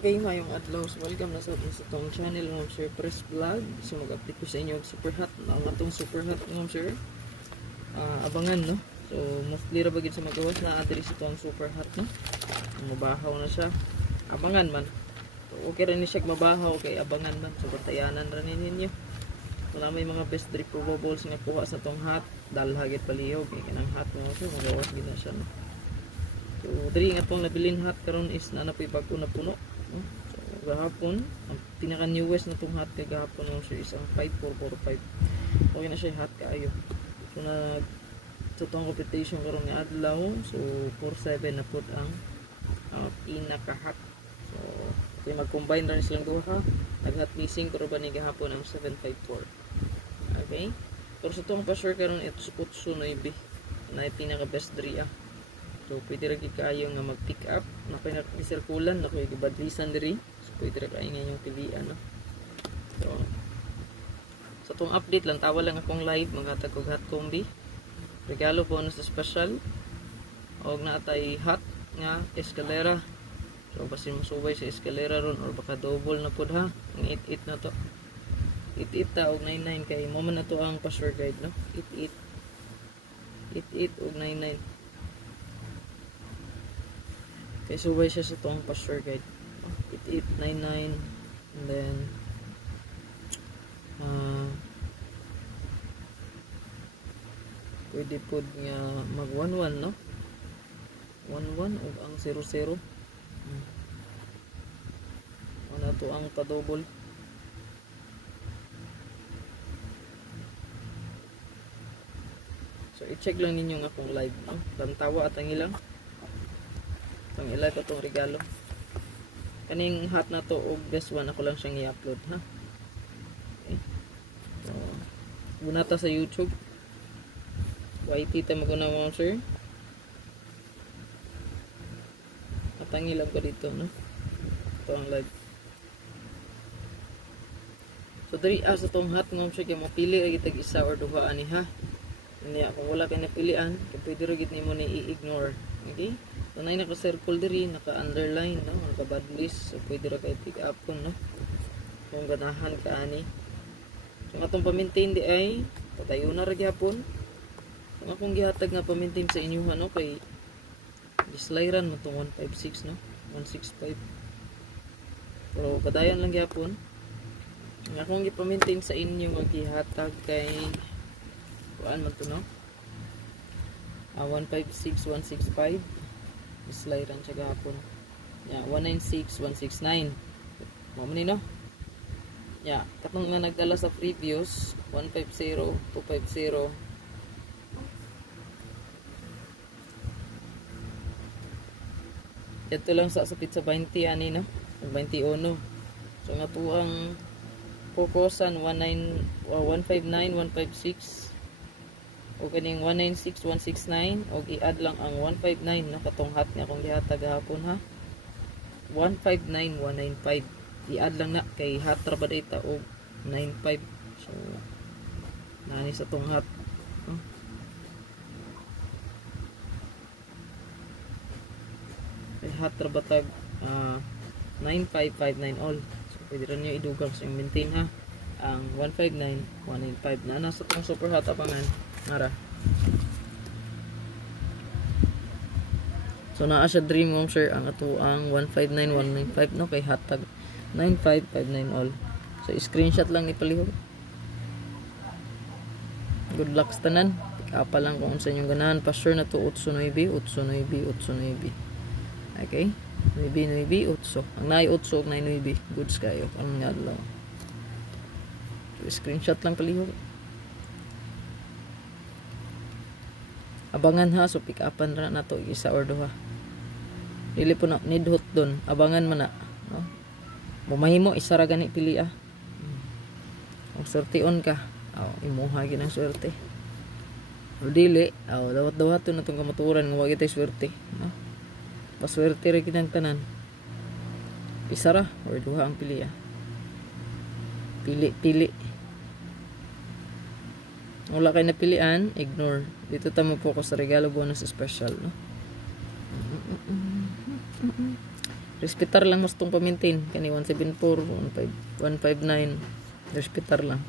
Okay, mayong adlaw. So, welcome na sa itong channel ng Sir Press Vlog. So, mag-update ko sa inyo super hot. Ang atong super hot ng Sir. Abangan, no? So, mostly ra bagid sa magawas na address itong super hot, no? Mabahaw na siya. Abangan man. So, okay rin siya mabahaw. Okay, abangan man. So, batayanan rin ninyo. Wala may mga best drip probables nga kuha sa itong hot. Dalhagit palihog. Okay, kinang hot mo. So, magawas gid na siya, no? So, diri nga itong nabilin hot karon is na napoy pag-una puno. So, gahapon, ang pinaka newest na itong hot kay gahapon ng siya isang 5445. Okay na siya hot kaayo. So, sa itong competition karon nga adlaw, so 47 na po ang pinaka-hot. So, okay, mag-combine rin silang duha. Nag-hot missing pero ba ni gahapon ang 754. Okay? Pero sa itong pa-sure karon ito sa Utsu Noibi na pinaka-best dria. So, pwede rin kayo nga mag-pick up. Nakoy na-circulan, nakoy gibadlisan diri. So, pwede rin kayo nga yung pilihan, no? So, sa itong update lang, tawa lang akong live, maghatag og hot combi. Regalo po na sa special. O naatay hot nga escalera. So, basin masubay sa escalera ron or baka double na po ha. Ang 88 na to. 88 ta og 99 kay mo man na to ang password guide, no? 88. 88 og 99. Okay, subay siya sa itong password guide. 8899 and then pwede po nga mag 11, no? 11 o ang 00. Ano to ang pa-double. So i-check lang ninyo nga kung live, no? Tantawa at ang ilang ang ilay ko itong regalo. Kaning hot na to og best one ako lang siyang i-upload, ha. Okay. So, guna ta sa YouTube. YT ta maguna mo, sir. At ang ilang ko dito, no. Ito ang live. So diri sa itong hot ngom siya kay mapili ra gitag isa or duha ani, ha. Niya kung wala kay napilian, kay pwede ra gid nimo ni i-ignore. Okay? So, na naka-circle diri, naka-underline, no? Naka-badlist. So, pwede ra kayo pick up kung, no? Kung ganahan ka, ani. So, atong pamintain di ay, patayo na ra gyapon. So, akong gihatag nga pamintain sa inyo, no? Kay, dislayran mo itong 156, no? 165. Pero, kadayan lang gyapon. Ang akong gipamintain sa inyo, gihatag kay, kuan man to, no? 156, 165. Dislayran siya gahapon. Yeah, 196, 169. Mo no? Yeah, katong nga nagdala sa previous 150, 250. Ito lang sa pizza 20 ani, no? 21. So nga po ang focusan 159, 156. O kaning 196, 169 o i-add lang ang 159 na katong hot nga akong gihatag gahapon, ha. 159, 195 i-add lang na kay hot ra ba data og 95. So nani sa tong hot, kay hot ra ba tag 9559 all. So pwede rin nyo idugang sa maintain, ha, ang 159, 195 na nasa tong super hot abangan. Mara. So naa siya dream home, sir, ang ato ang 159195, no, kay hatag 9559 all. So screenshot lang ni palihog. Good luck sa tanan. Pick up lang kung unsa inyong ganahan. Pa sure na to Utsu Noibi. Okay? Noibi Utsu. Ang naay Utsu ug naay Noibi. Goods kayo ang ngadlaw. So screenshot lang palihog. Abangan, ha, so pick upan ra na to isa or duha. Dili po na need hot doon. Abangan man na, no? Bumahimo isa ra gani pili, ah. Kung sorteon ka, imuha gyud ang swerte. O dili, dawat-dawat na tong kamaturan nga wa gyud swerte, no? Paswerte ra gyud ang tanan. Isa ra or duha ang pili, ah. Pili. Wala kayo napilian, ignore. Dito tayo mag-focus sa regalo bonus special, no? Respetar lang mas tong pa-maintain kani 174, 159. Respetar lang.